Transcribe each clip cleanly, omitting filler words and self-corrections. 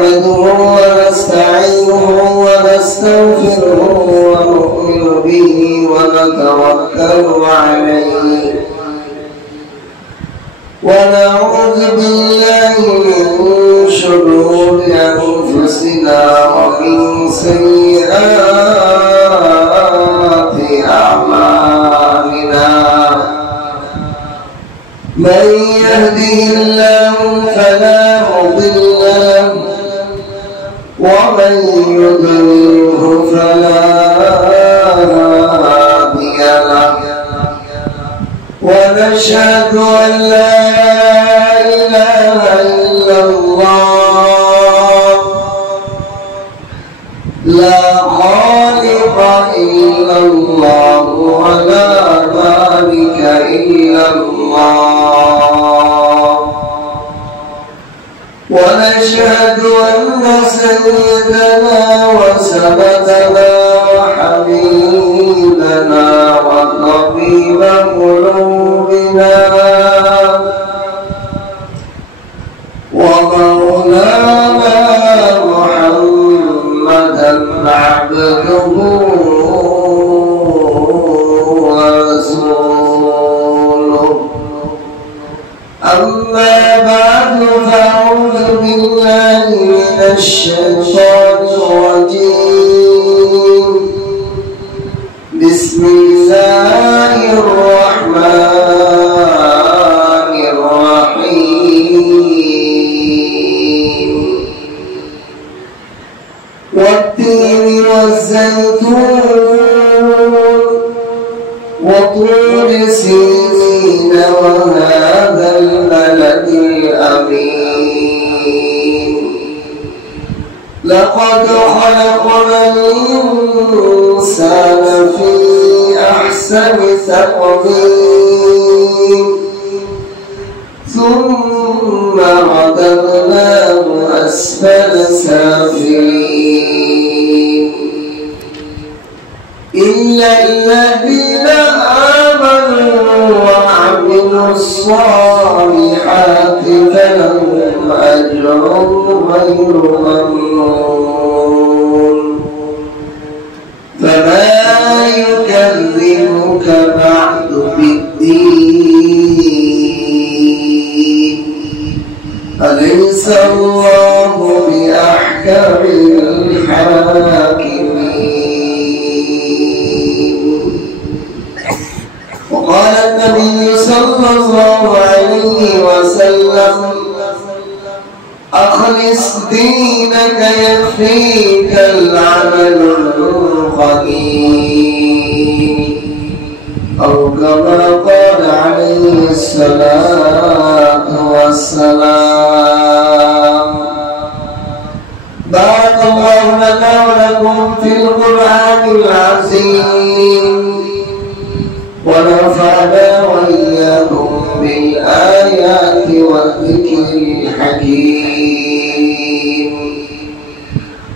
نحمده ونستعينه ونستغفره ونؤمن به ونتوكل عليه ونعوذ بالله من شرور أنفسنا ومن سيئات أعمالنا من يهده الله فلا مضل له ومن يضلله فلا هادي له ونشهد أن لا إله إلا الله لا خالق إلا الله ولا مالك إلا الله ونشهد أن سيدنا وسندنا وحبيبنا وطبيب قلوبنا ومولانا محمدا عبده ورسوله أما بعد فأعوذ بالله من الشيطان الرجيم بسم الله الرحمن الرحيم والتين والزيتون وطور سينين وهذا البلد الأمين لقد خلقنا الإنسان في أحسن تقويم ثم رددناه أسفل سافلين إلا الذين آمنوا وعملوا الصالحات فلهم أجر غير ممنون فما يكذبك بعد بالدين أليس الله بأحكم الحاكمين وقال النبي صلى الله عليه وسلم أخلص دينك يكفيك العمل القليل أو كما قال عليه الصلاة والسلام بارك الله لنا ولكم في القرآن العظيم ونفعنا وإياكم بالآيات والذكر الحكيم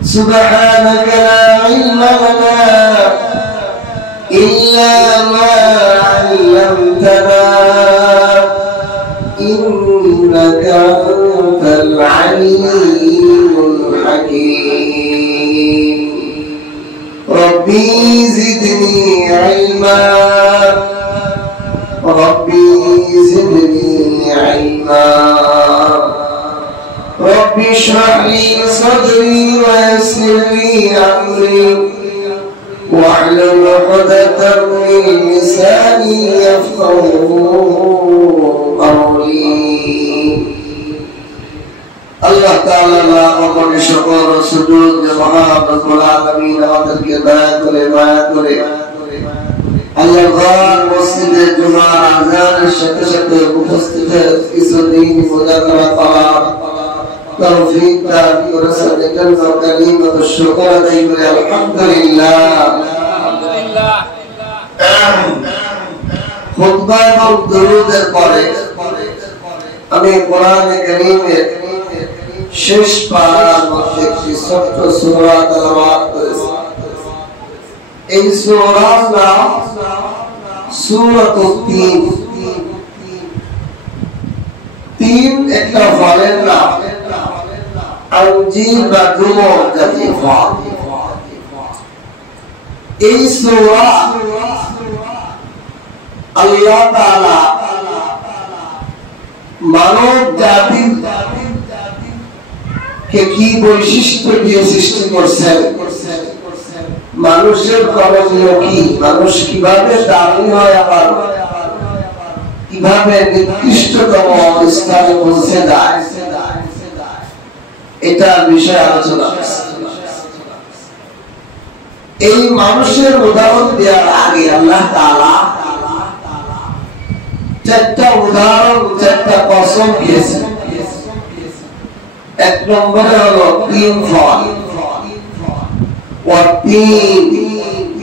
سبحانك لا علم لنا إلا ما علمتنا إنك أنت العليم الحكيم ربي زدني علما ربي زدني علما ربي اشرح لي صدري ويسر لي أمري واحلل عقدة من لساني يفقهوا قولي الله تعالى لا أقول شكر سجود لمحبة العالمين وتلك الآيات والآيات الله مسجد الجمعة أذان الشكشك مفستة إسرائيل مذكرة طلاب توفيق تابي ورسل كلمة كلمة الشكر دائما الحمد لله خطبة درود القرآن আমি কোরআনে কারীমের শেষ পারার মধ্যে একটি ছোট্ট সূরা তেলাওয়াত করেছি। এই সূরার নাম সূরাতুত তিন। তিন একটা ফলের নাম। আঞ্জির বা ডুমুর জাতীয় ফল। এই সূরা আল্লাহ তাআলা মানব জাতির কে কি বৈশিষ্ট্য দিয়ে সৃষ্টি করছেন, মানুষের করণীয় কি, মানুষ কিভাবে দামি হয়, আবার কিভাবে নিকৃষ্টতম স্থানে পৌঁছে যায়, এটা বিষয়ে আলোচনা। এই মানুষের উদাহরণ দেওয়ার আগে আল্লাহ তাআলা চারটা উদাহরণ, চারটা কসম দিয়েছেন। এক নম্বরে হলো তিন ফল,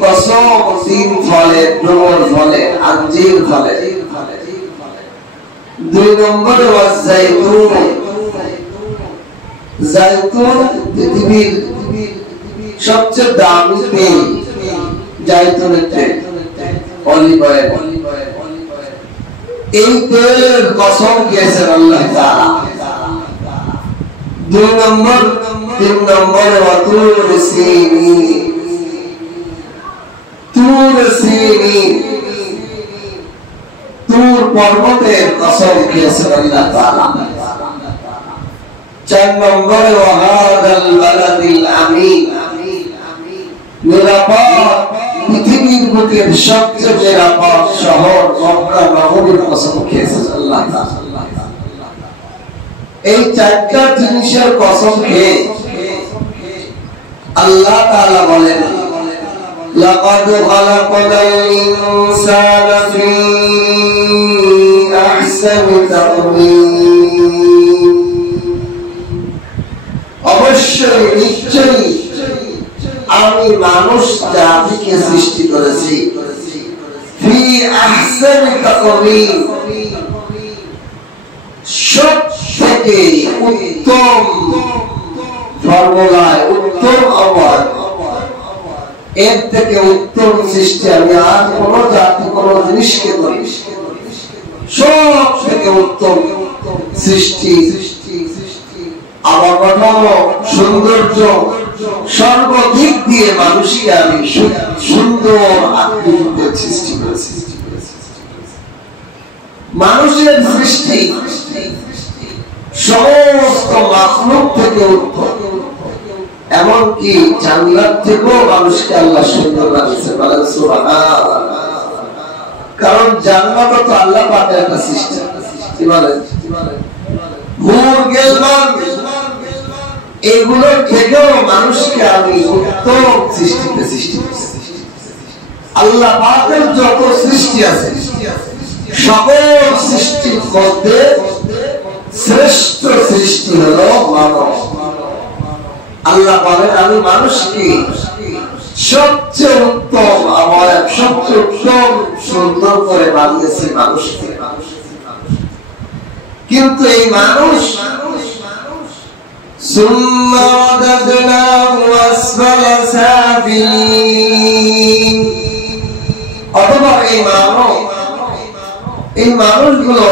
কসম তিন ফলে, ডুমুর ফলে, আঞ্জির ফলে। দুই নম্বরে জাইতুন, জাইতুন পৃথিবীর সবচেয়ে দামি তেল, জাইতুনের তেল, অলিভ অয়েল। এই তেলের কসম দিয়েছেন আল্লাহ তাআলা। দুই নম্বর, তিন নম্বরে তুর সিনিন, তুর সিনিন, তুর পর্বতের কসম দিয়েছেন আল্লাহ তাআলা। চার নম্বরে ওয়াহাদাল বালাদিল আমিন, নিরাপদ, পৃথিবীর বুকের সবচেয়ে নিরাপদ শহর মক্কা নগরীর কসম খেয়েছেন আল্লাহ তাআলা। এই চারটা জিনিসের কসম খেয়ে আল্লাহ তাআলা বলেন, লাকাদ খালাকনাল ইনসানা ফি আহসানি তাকওয়িম, অবশ্যই নিশ্চয়ই আমি মানুষ জাতিকে সৃষ্টি করেছি ফি আহসানি তাকওয়িম, সবথেকে উত্তম ফর্মুলায়, উত্তম অবয়ব, এর থেকে উত্তম সৃষ্টি আমি আর কোন জাতি কোন জিনিসকে করি। সব থেকে উত্তম সৃষ্টি, আমার গঠন, সৌন্দর্য, সর্বদিক দিয়ে মানুষকে আমি সুন্দর আকৃতিতে সৃষ্টি করেছি। মানুষের সৃষ্টি সমস্ত মাখলুক থেকে উত্তম, এমনকি জান্নাত থেকেও মানুষকে আল্লাহ সুন্দর বানিয়েছে। বলেন সুবহানাল্লাহ। কারণ জান্নাত তো আল্লাহ পাকের একটা সৃষ্টি। কি বলেন? হুর গিলমান, এগুলো থেকেও মানুষকে আমি উত্তম সৃষ্টিতে সৃষ্টি করেছি। আল্লাহ পাকের যত সৃষ্টি আছে, সকল সৃষ্টির মধ্যে শ্রেষ্ঠ সৃষ্টি হলো মানব। আল্লাহ বলেন, আমি মানুষকে সবচেয়ে উত্তম অবয়ব, সবচেয়ে উত্তম সুন্দর করে বানিয়েছি মানুষকে। কিন্তু এই মানুষ সুম্মা রাদাদনাহু আসফালা সাফিলিন, অথবা এই মানুষগুলো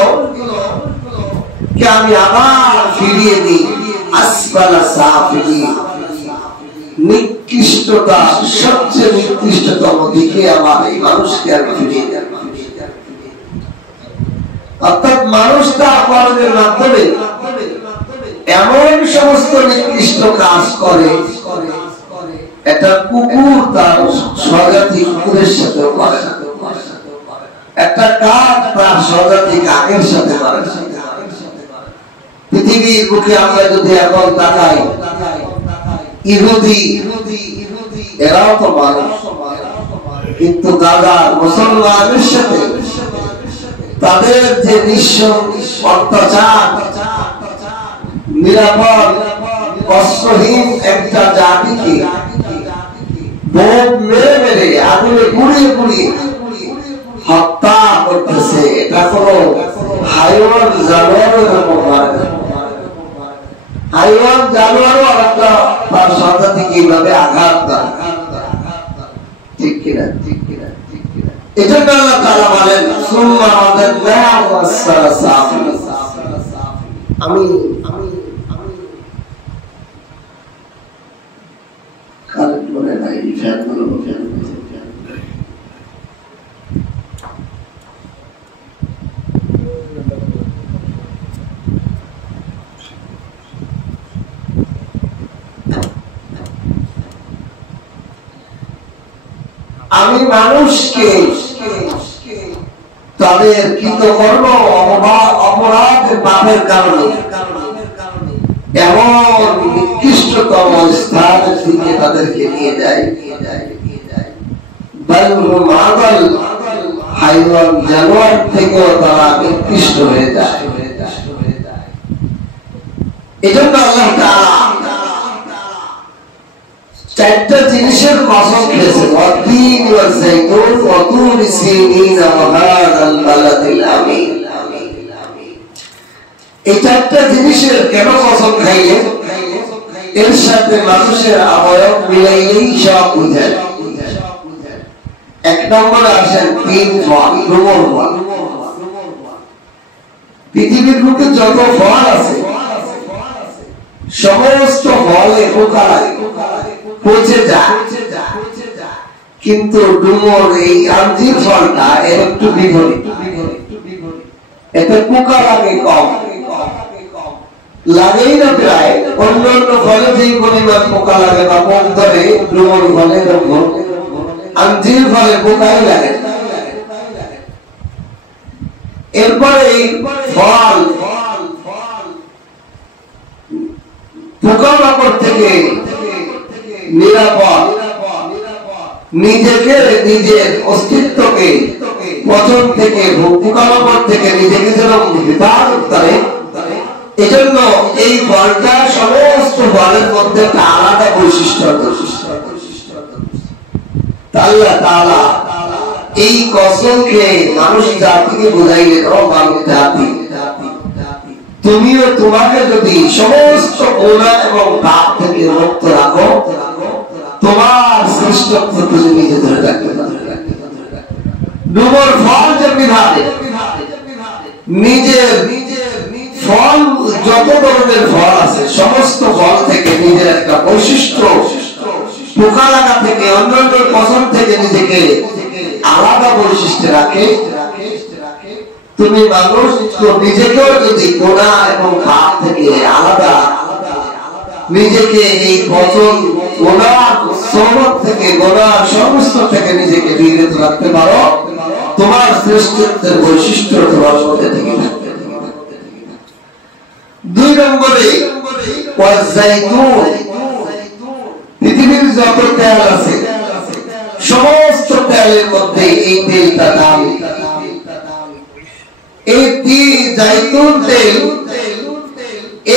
কে আমি আবার ফিরিয়ে দিই আসফালা সাফিলিন, নিকৃষ্টতা, সবচেয়ে নিকৃষ্টতম দিকে আমার এই মানুষকে আমি ফিরিয়ে দিই। অর্থাৎ মানুষ তার কর্মের মাধ্যমে এমন সমস্ত নিকৃষ্ট কাজ করে, একটা কুকুর তার স্বজাতি কুকুরের সাথে করে না, একটা কাক তার স্বজাতি কাকের সাথে করে না। পৃথিবীর বুকে আমরা যদি এখন তাকাই, ইহুদি এরাও তো মানুষ, কিন্তু দাদা মুসলমানের সাথে তাদের যে নিঃস্ব অত্যাচার, নিরাপদ কষ্টহীন একটা জাতিকে বোম মেরে মেরে আগুনে পুড়িয়ে পুড়িয়ে হত্যা করতেছে, এটা কোনো হাইওয়ান জানোয়ারের উপর মারে না। হাইওয়ান জানোয়ারও একটা তার সন্তানকে এইভাবে আঘাত দেয়, ঠিক কিনা? ঠিক কিনা? ঠিক কিনা? এজন্য আল্লাহ তাআলা বলেন, সুম্মা রাদাদনাহু আসফালা সাফিলিন, আমি করে নাই, ফ্যানগুলো আমি মানুষকে তাদের কৃতকর্ম অপরাধ পাপের কারণে এমন নিকৃষ্টতম স্থানের দিকে তাদেরকে নিয়ে যায়, জানোয়ার থেকেও তারা নিকৃষ্ট হয়ে যায়। এজন্য আল্লাহ তাআলা চারটা জিনিসের কসম খেয়েছেন, ওয়াতিন ওয়াল যাইতুন ওয়া তুরি সিনিন ওয়া হাদাল বালাদিল আমিন। এই চারটা জিনিসের কেন কসম খাইলে এর সাথে মানুষের অবয়ব মিলাইলেই সব বুঝায়। এক নম্বরে আসেন তিন ফল, ডুমুর ফল। পৃথিবীর বুকে যত ফল আছে সমস্ত ফলে পোকা লাগে, পচে যায়, কিন্তু ডুমুর এই আঞ্জির ফলটা এর একটু বিপরীত, এতে পোকা লাগে কম, লাগেই না প্রায়। অন্যান্য ফলে যে পরিমাণ পোকা লাগে বা কম ধরে, ডুমুর ফলে এরকম, আঞ্জির ফলে পোকাই লাগে। এরপরে ফল পোকামাকড় থেকে নিরাপদ, নিজেকে নিজের অস্তিত্বকে পচন থেকে পোকামাকড় থেকে নিজেকে যেন হেফাজত করে। এজন্য এই ফলটা সমস্ত ফলের মধ্যে একটা আলাদা বৈশিষ্ট্য। আল্লাহ তাআলা এই কসমকে মানুষ জাতিকে বুঝাইলেন, ও মানুষ জাতি, তুমিও তোমাকে যদি সমস্ত গুনাহ এবং পাপ থেকে মুক্ত রাখো, তোমার শ্রেষ্ঠত্ব তুমি নিজে ধরে রাখতে পারবে। ডুমুর ফল যেমনি ভাবে নিজের ফল, যত ধরনের ফল আছে সমস্ত ফল থেকে নিজের একটা বৈশিষ্ট্য, পোকা লাগা থেকে অন্যান্য পছন্দ থেকে নিজেকে আলাদা বৈশিষ্ট্য রাখে। তুমি মানুষ নিজেকেও যদি গুনাহ এবং পাপ থেকে আলাদা, নিজেকে এই পচন গুনাহ সবক থেকে, গুনাহ সমস্ত থেকে নিজেকে বিরত রাখতে পারো, তোমার শ্রেষ্ঠত্বের বৈশিষ্ট্য তোমার মধ্যে থেকে থাকবে। দুই নম্বরে পৃথিবীর যত তেল আছে সমস্ত তেলের মধ্যে এই তেলটা দাম। এই জাইতুন তেল,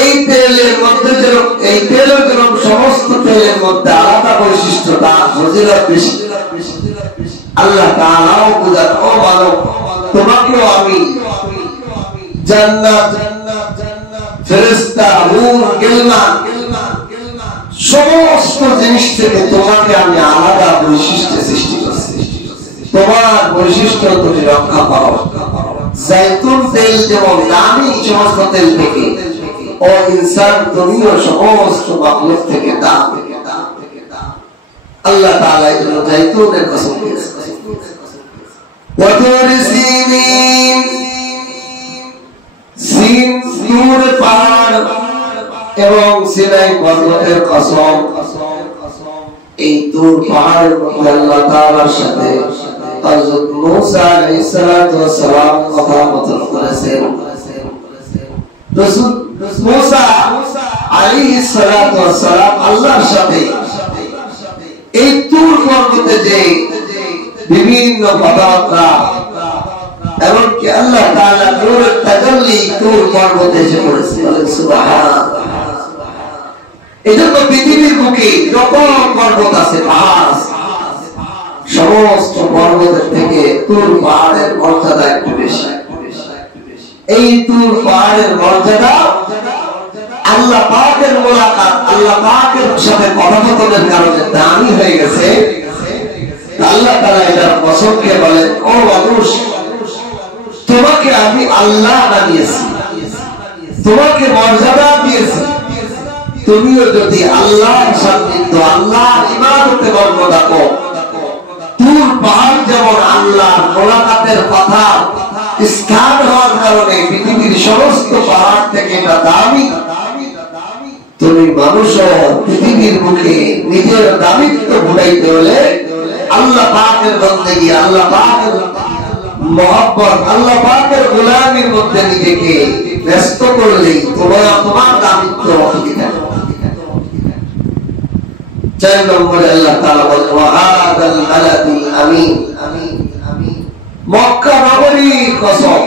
এই তেলের মধ্যে যেরকম, এই তেলের যেরকম সমস্ত তেলের মধ্যে আলাদা বৈশিষ্ট্য, তার ফজিলত বেশি। আল্লাহ তাআলাও বুঝান, ও মানব, তোমাকেও আমি জান্নাত, ফেরেশতা, নূর, গিলমান সমস্ত জিনিস থেকে তোমাকে আমি আলাদা বৈশিষ্ট্য সৃষ্টি করেছি। তোমার বৈশিষ্ট্য তুমি রক্ষা করো। জাইতুন তেল যেমন দামি সমস্ত তেল থেকে, ও ইনসান তুমিও সমস্ত মাখলুক থেকে দামি। আল্লাহ তাআলা এই জন্য জাইতুনের কসম দিয়েছেন। ওয়া তুরি সিনিন, সিন তুর পাহাড় এবং সিনাই পর্বতের কসম। এই তুর পাহাড়ের মধ্যে আল্লাহ তাআলার সাথে হযরত মূসা আলাইহিস সালাতু ওয়াস সালাম কথাবার্তা করেছেন। রাসূল মূসা আলাইহিস সালাতু ওয়াস সালাম আল্লাহর সাথে এই তুর পর্বতে যে বিভিন্ন কথাবার্তা, এমনকি আল্লাহ তাআলা নূরের তাজাল্লি তুর পর্বতে এসে পড়েছে। সুবহানাল্লাহ। এজন্য পৃথিবীর বুকে যত পর্বত আছে, পাহাড় আছে, সমস্ত পর্বতের থেকে তুর পাহাড়ের মর্যাদা একটু বেশি। এই তুর পাহাড়ের মর্যাদা আল্লাহ পাকের মুলাকাত, আল্লাহ পাকের সাথে কথোপকথনের কারণে দামি হয়ে গেছে। আল্লাহ তাআলা এটার কসমকে বলেন, ও মানুষ, তোমাকে আমি আল্লাহ বানিয়েছি, তোমাকে মর্যাদা দিয়েছি, তুমিও যদি আল্লাহর সান্নিধ্য, আল্লাহর ইবাদতে মোলাকাতের কথা স্থান হওয়ার কারণে পৃথিবীর সমস্ত পাহাড় থেকে এটা দামি। তুমি মানুষ পৃথিবীর মুখে নিজের দামিত্ব ফুটাইতে হলে আল্লাহ পাকের বন্দেগী, আল্লাহ পাকের মহব্বত, আল্লাহ পাকের গোলামির মধ্যে নিজেকে ব্যস্ত করলেই তোমার দামিত্ব অধিক। 4 নম্বরে আল্লাহ তাআলা বলেন ওয়াহাদাল বালাদিল আমিন। মক্কা নগরীর কসম,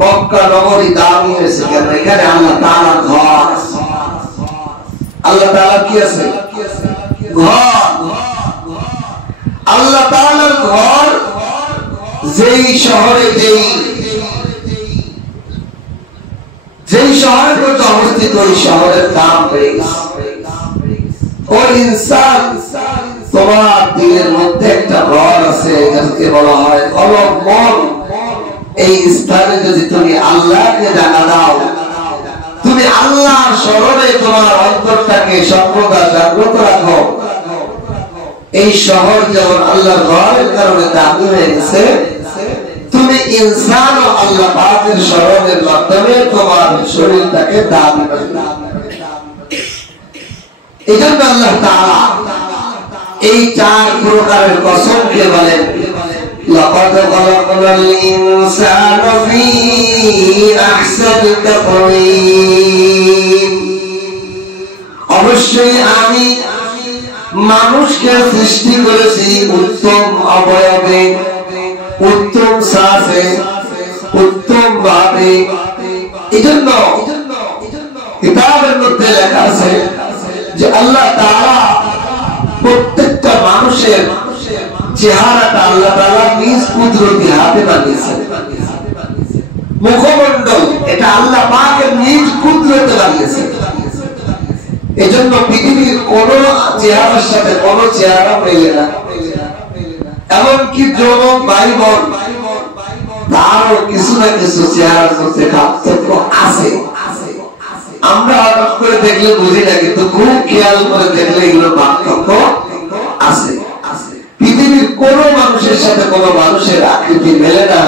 মক্কা নগরী দামি হয়েছে কেন? এখানে আল্লাহ তাআলার ঘর। আল্লাহ তাআলা কি আছে? ঘর। আল্লাহ তাআলার ঘর যেই শহরে যেই শহরের মধ্যে অবস্থিত, ওই শহরের দাম বেড়ে গেছে। ও ইনসান, তোমার দিলের মধ্যে একটা ঘর আছে, যাকে বলা হয় কলব, মন। এই স্থানে যদি তুমি আল্লাহকে জানা দাও, তুমি আল্লাহর স্মরণে তোমার অন্তরটাকে সর্বদা জাগ্রত রাখো, এই শহর যেমন আল্লাহর ঘরের কারণে দামি হয়ে গেছে, তুমি ইনসান ও আল্লাহ পাকের স্মরণের মাধ্যমে তোমার শরীরটাকে দামি করবে। এই জন্য আল্লাহ তাআলা এই 4 প্রকারের কসমকে বলেন লাকাদ খালাকনাল ইনসানা ফি আহসানি তাকওয়িম। অবশ্যই আমি মানুষকে সৃষ্টি করেছি উত্তম অবয়বে, উত্তম সাজে, উত্তম ভাবে। এজন্য কিতাবের মধ্যে লেখা আছে যে আল্লাহ তাআলা প্রত্যেকটা মানুষের চেহারাটা আল্লাহ তাআলা নিজ কুদরতি হাতে বানিয়েছেন। মুখমণ্ডল এটা আল্লাহ পাকের নিজ কুদরতে বানিয়েছেন। এজন্য পৃথিবীর কোন চেহারার সাথে কোন চেহারা মেলে না। এমনকি যৌবন ভাই বোন, তারও কিছু না কিছু চেহারার মধ্যে পার্থক্য আছে। আমরা হঠাৎ করে দেখলে বুঝি না, কিন্তু খুব খেয়াল করে দেখলে এগুলো পার্থক্য আছে। পৃথিবীর কোন মানুষের সাথে কোন মানুষের আকৃতি মেলে না।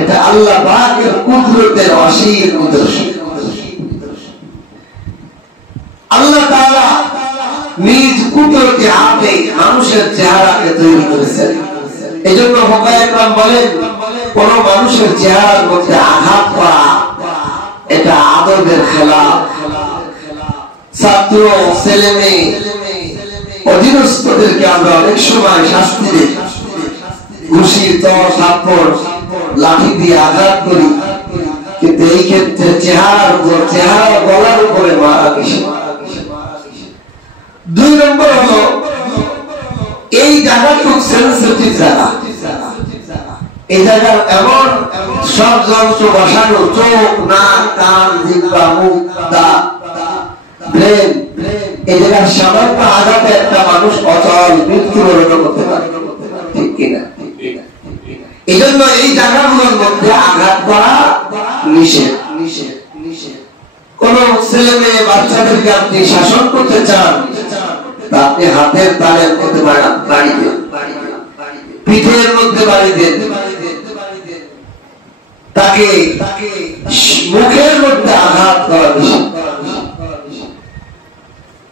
এটা আল্লাহ পাকের কুদরতের অসীম নিদর্শন। আল্লাহ তাআলা নিজ কুদরতি হাতে মানুষের চেহারাকে তৈরি করেছেন। এজন্য ফুকাহায়ে কেরাম বলেন, কোন মানুষের চেহারার মধ্যে আঘাত করা এটা আদবের খেলাফ। ছাত্র, ছেলে মেয়ে, অধীনস্থদেরকে আমরা অনেক সময় শাস্তি দিই, ঘুষি, চর, থাপ্পড়, লাঠি দিয়ে আঘাত করি, কিন্তু এই ক্ষেত্রে চেহারার উপর, চেহারা গলার উপরে মারা বেশি। 2 নম্বর হলো এই জায়গাটুকু সেনসিটিভ জায়গা। এই জায়গার এমন সব যন্ত্র বসানো, চোখ, নাক, কান, জিহ্বা, মুখ, দাঁত, ব্রেন, এই জায়গার সামান্য আঘাতে একটা মানুষ অচল মৃত্যুবরণ করতে পারে, ঠিক কিনা? এই জন্য এই জায়গাগুলোর মধ্যে আঘাত করা নিষেধ। কোন ছেলে মেয়ে বাচ্চাদেরকে আপনি শাসন করতে চান, আপনি হাতের তালের মধ্যে বাড়ি দেন, পিঠের মধ্যে বাড়ি দেন, তাকে মুখের মধ্যে আঘাত করা নিষেধ।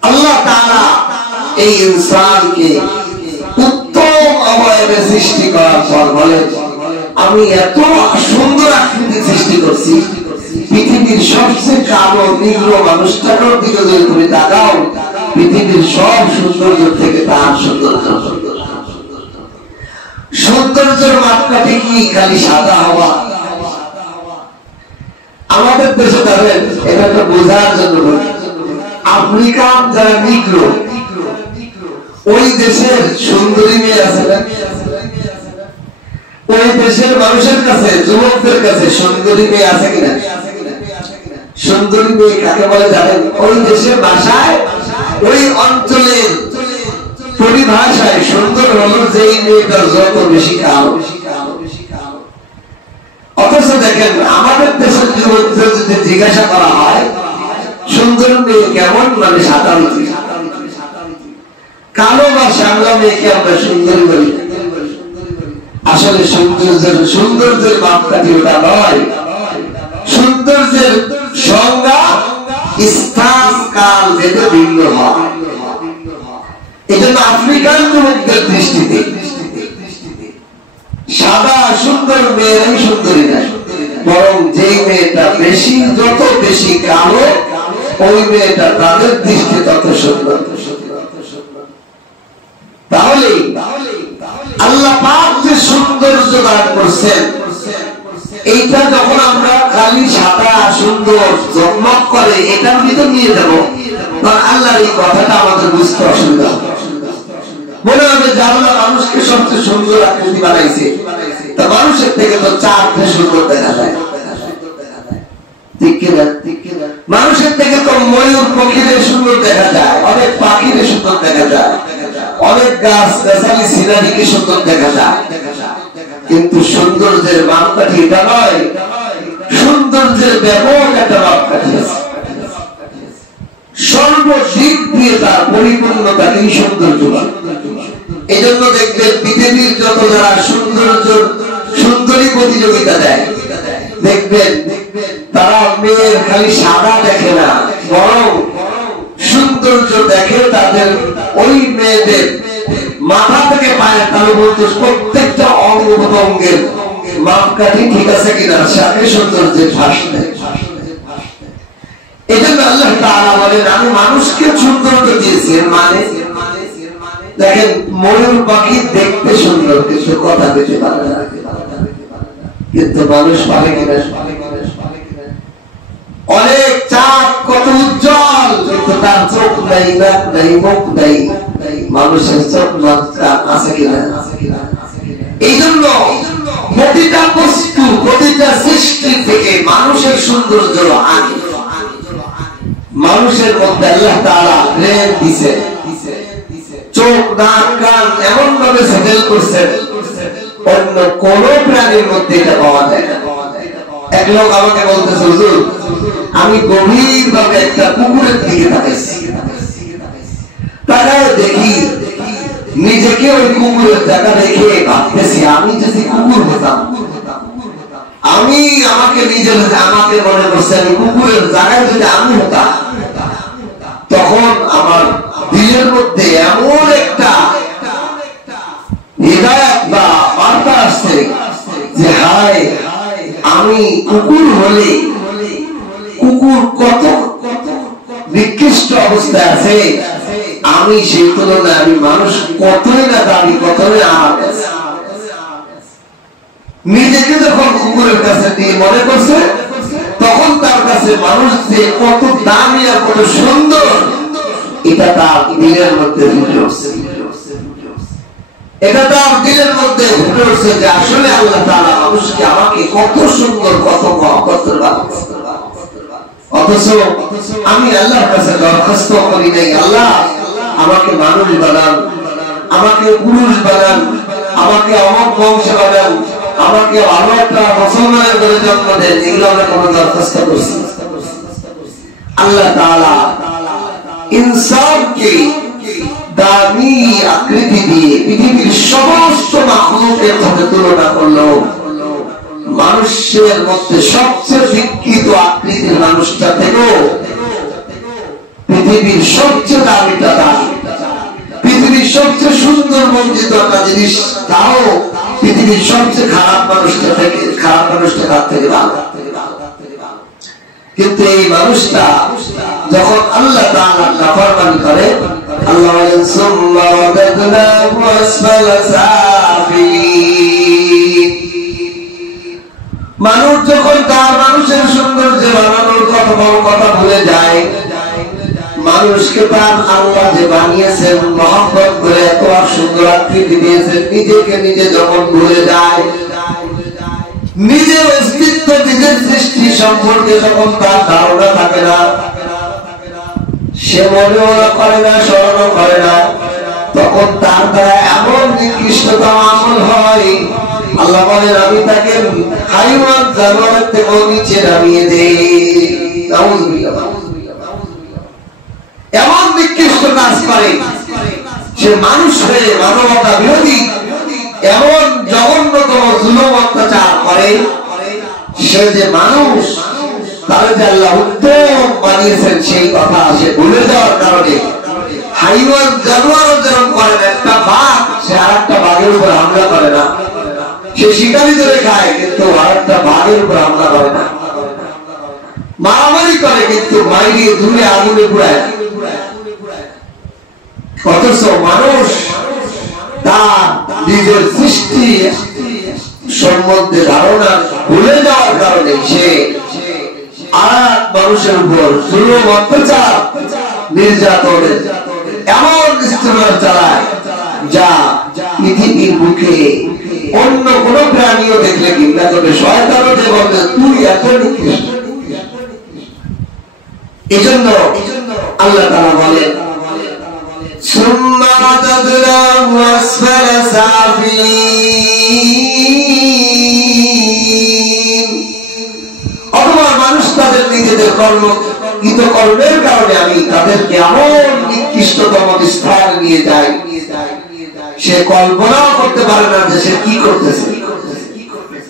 আল্লাহ তাআলা এই ইনসানকে উত্তম অবয়বে সৃষ্টি করার পর বলেন, আমি এত সুন্দর আকৃতি সৃষ্টি করছি, পৃথিবীর সবচেয়ে কালো নিগ্র মানুষটার দিকে যদি তুমি তাকাও, পৃথিবীর সব সৌন্দর্য থেকে তার সৌন্দর্য। সৌন্দর্যের মাত্রাটি কি খালি সাদা হওয়া? আমাদের দেশে ধরেন, এটা তো বোঝার জন্য বলি, আফ্রিকান যারা নিগ্র, ওই দেশের সুন্দরী মেয়ে আছে না, ওই দেশের মানুষের কাছে, যুবকদের কাছে সুন্দরী মেয়ে আছে কিনা? সুন্দরী মেয়ে কাকে বলে জানেন? ওই দেশের ভাষায়, ওই অঞ্চলের পরিভাষায় সুন্দর হলো যেই মেয়েটার যত বেশি কালো। অথচ দেখেন আমাদের দেশের যুবকদের যদি জিজ্ঞাসা করা হয় সুন্দর মেয়ে কেমন, মানে সাধারণ কালো বা শ্যামলা মেয়েকে আমরা সুন্দরী বলি। আসলে সৌন্দর্যের মাপকাঠি ওটা নয়। সৌন্দর্যের সংজ্ঞা স্থান কাল ভেদে ভিন্ন হয়। এই জন্য আফ্রিকান যুবকদের দৃষ্টিতে সাদা সুন্দর মেয়েরাই সুন্দরী নয়, বরং যে মেয়েটা বেশি যত বেশি কালো ওই মেয়েটা তাদের দৃষ্টি তত সুন্দর। তাহলে আল্লাহ পাক যে সৌন্দর্য দান করছেন, এইটা যখন আমরা খালি সাদা সুন্দর জগমগ করে এটার ভিতর নিয়ে যাব, তখন আল্লাহর এই কথাটা আমাদের বুঝতে অসুবিধা হবে। মনে হবে যে আল্লাহ মানুষকে সবচেয়ে সুন্দর আকৃতি বানাইছে, তা মানুষের থেকে তো চারটে সুন্দর দেখা যায়, ঠিক কিনা? মানুষের থেকে তো ময়ূর পক্ষীদের সুন্দর দেখা যায়, অনেক পাখির সুন্দর দেখা যায়, অনেক গাছ গাছালি সিনারিকে সুন্দর দেখা যায়। কিন্তু সৌন্দর্যের মাপকাঠি এটা নয়, সৌন্দর্যের ব্যাপক একটা মাপকাঠি আছে। সর্বদিক দিয়ে তার পরিপূর্ণতাকেই সৌন্দর্য। এই জন্য দেখবেন পৃথিবীর যত যারা সুন্দরী প্রতিযোগিতা দেয়, দেখবেন তারা মেয়ের খালি সাদা দেখে না, বরং সৌন্দর্য দেখে তাদের ওই মেয়েদের মাথা থেকে পায়ের তালু পর্যন্ত প্রত্যেকটা অঙ্গ প্রত্যঙ্গের মাপকাঠি ঠিক আছে কিনা সাথে সৌন্দর্যের ভাস দেয়। এই জন্য আল্লাহ তাআলা বলেন আমি মানুষকে সৌন্দর্য দিয়েছি। মানে দেখেন ময়ূর পাখি দেখতে সুন্দর কিন্তু কথা বলতে পারে না, কিন্তু মানুষ পারে কিনা? অনেক চাঁদ কত উজ্জ্বল কিন্তু তার চোখ নাই, নাক নাই, মুখ নাই। মানুষের চোখ আছে কিনা? এই জন্য প্রতিটা বস্তু প্রতিটা সৃষ্টি থেকে মানুষের সৌন্দর্য আনে। মানুষের মধ্যে আল্লাহ তাআলা ব্রেন দিয়েছে, চোখ নাক কান এমন ভাবে সেটেল করছেন অন্য কোন প্রাণীর মধ্যে এটা পাওয়া যায় না। এক লোক আমাকে বলতেছে হুজুর আমি গভীর ভাবে একটা কুকুরের দিকে তাকাইছি, তাকায় দেখি নিজেকে ওই কুকুরের জায়গা দেখে ভাবতেছি আমি যদি কুকুর হতাম, আমি আমাকে নিজের আমাকে মনে করছি আমি কুকুরের জায়গায় যদি আমি হতাম, তখন আমার দিলের মধ্যে এমন একটা হিদায়াত বা বার্তা আসছে যে হায় আমি কুকুর হলে কুকুর কত নিকৃষ্ট অবস্থায় আছে, আমি সেই তুলনায় আমি মানুষ কতই না দাবি কতই আমার কাছে। নিজেকে যখন কুকুরের কাছে দিয়ে মনে করছে তখন তার কাছে মানুষ যে কত দামি আর কত সুন্দর এটা তার দিলের মধ্যে ফুটে উঠছে। এটা তার দিলের মধ্যে ফুটে উঠছে যে আসলে আল্লাহ তাআলা মানুষকে আমাকে কত সুন্দর কত মহব্বত বানাইছে। অথচ আমি আল্লাহর কাছে দরখাস্ত করি নাই আল্লাহ আমাকে মানুষ বানান, আমাকে পুরুষ বানান, আমাকে অমক বংশ বানান, আমাকে ভালো একটা মুসলমানের ঘরে জন্ম দেন, এগুলো আমরা কোনো দরখাস্ত করছি? আল্লাহ তাআলা ইনসানকে দামি আকৃতি দিয়ে পৃথিবীর সমস্ত মাখলুকের সাথে তুলনা করলো। মানুষের মধ্যে সবচেয়ে বিকৃত আকৃতির মানুষটা থেকেও পৃথিবীর সবচেয়ে দামিটা দামি, পৃথিবীর সবচেয়ে সুন্দর মঞ্জিত একটা জিনিস তাও পৃথিবীর সবচেয়ে খারাপ মানুষটা থেকে তার থেকে ভালো। কিন্তু এই মানুষটা যখন আল্লাহ তাআলার নাফরমানি করে, আল্লাহ বলেন সুম্মা ওয়াদাদনাহু আসফালা সাফিলিন। মানুষ যখন তার মানুষের সৌন্দর্য বানানোর কথা ভুলে যায়, মানুষকে তার আল্লাহ যে বানিয়েছেন মহব্বত করে এত সুন্দর আকৃতি দিয়েছেন, নিজেকে নিজে যখন ভুলে যায়, নিজের অস্তিত্ব নিজের সৃষ্টি সম্পর্কে যখন তার ধারণা থাকে না, সে মনেও করে না স্মরণও করে না, তখন তার দ্বারা এমন নিকৃষ্টতম আমল হয় আল্লাহ বলেন আমি তাকে হাইওয়ান জানোয়ারের থেকেও নিচে নামিয়ে দেই। এমন নিকৃষ্ট কাজ করে সে মানুষ হয়ে মানবতা বিরোধী এমন জঘন্য করে সে যে মানুষ, তাহলে যে আল্লাহ উত্তম বানিয়েছেন সেই কথা সে ভুলে যাওয়ার কারণে হাইওয়ান জানোয়ারও যেরকম করে না, একটা বাঘ সে আর একটা বাঘের উপর হামলা করে না, সে শিকারি ধরে খায় কিন্তু আর একটা বাঘের উপর হামলা করে না, মারামারি করে কিন্তু মাইরিয়ে ধুলে আগুনে পুড়ায়। অথচ মানুষ তার নিজের সৃষ্টি সম্বন্ধে ধারণা ভুলে যাওয়ার কারণে সে আর মানুষের উপর জুলুম, অত্যাচার, নির্যাতনের এমন নিষ্ঠুরতা চালায় যা পৃথিবীর মুখে অন্য কোন প্রাণীও দেখলে কিংবা তবে শয়তানও যে বলবে তুই এত নিকৃষ্ট। এজন্য আল্লাহ তাআলা বলেন সুম্মা রাদাদনাহু আসফালা সাফিলিন, অথবা মানুষ তাদের নিজেদের কর্মের কারণে আমি তাদেরকে এমন নিকৃষ্টতম স্থানে নিয়ে যাই সে কল্পনাও করতে পারে না যে সে কি করতেছে,